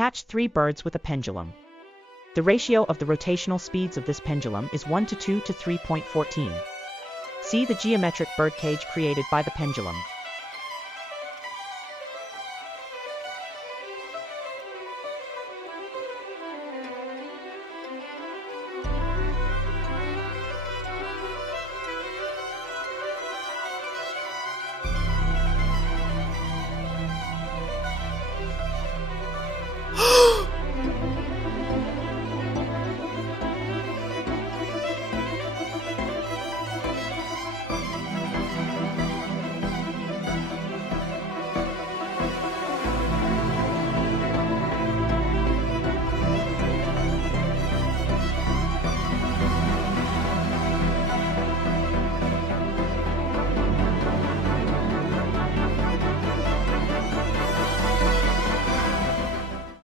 Catch 3 birds with a pendulum. The ratio of the rotational speeds of this pendulum is 1 to 2 to 3.14. See the geometric birdcage created by the pendulum.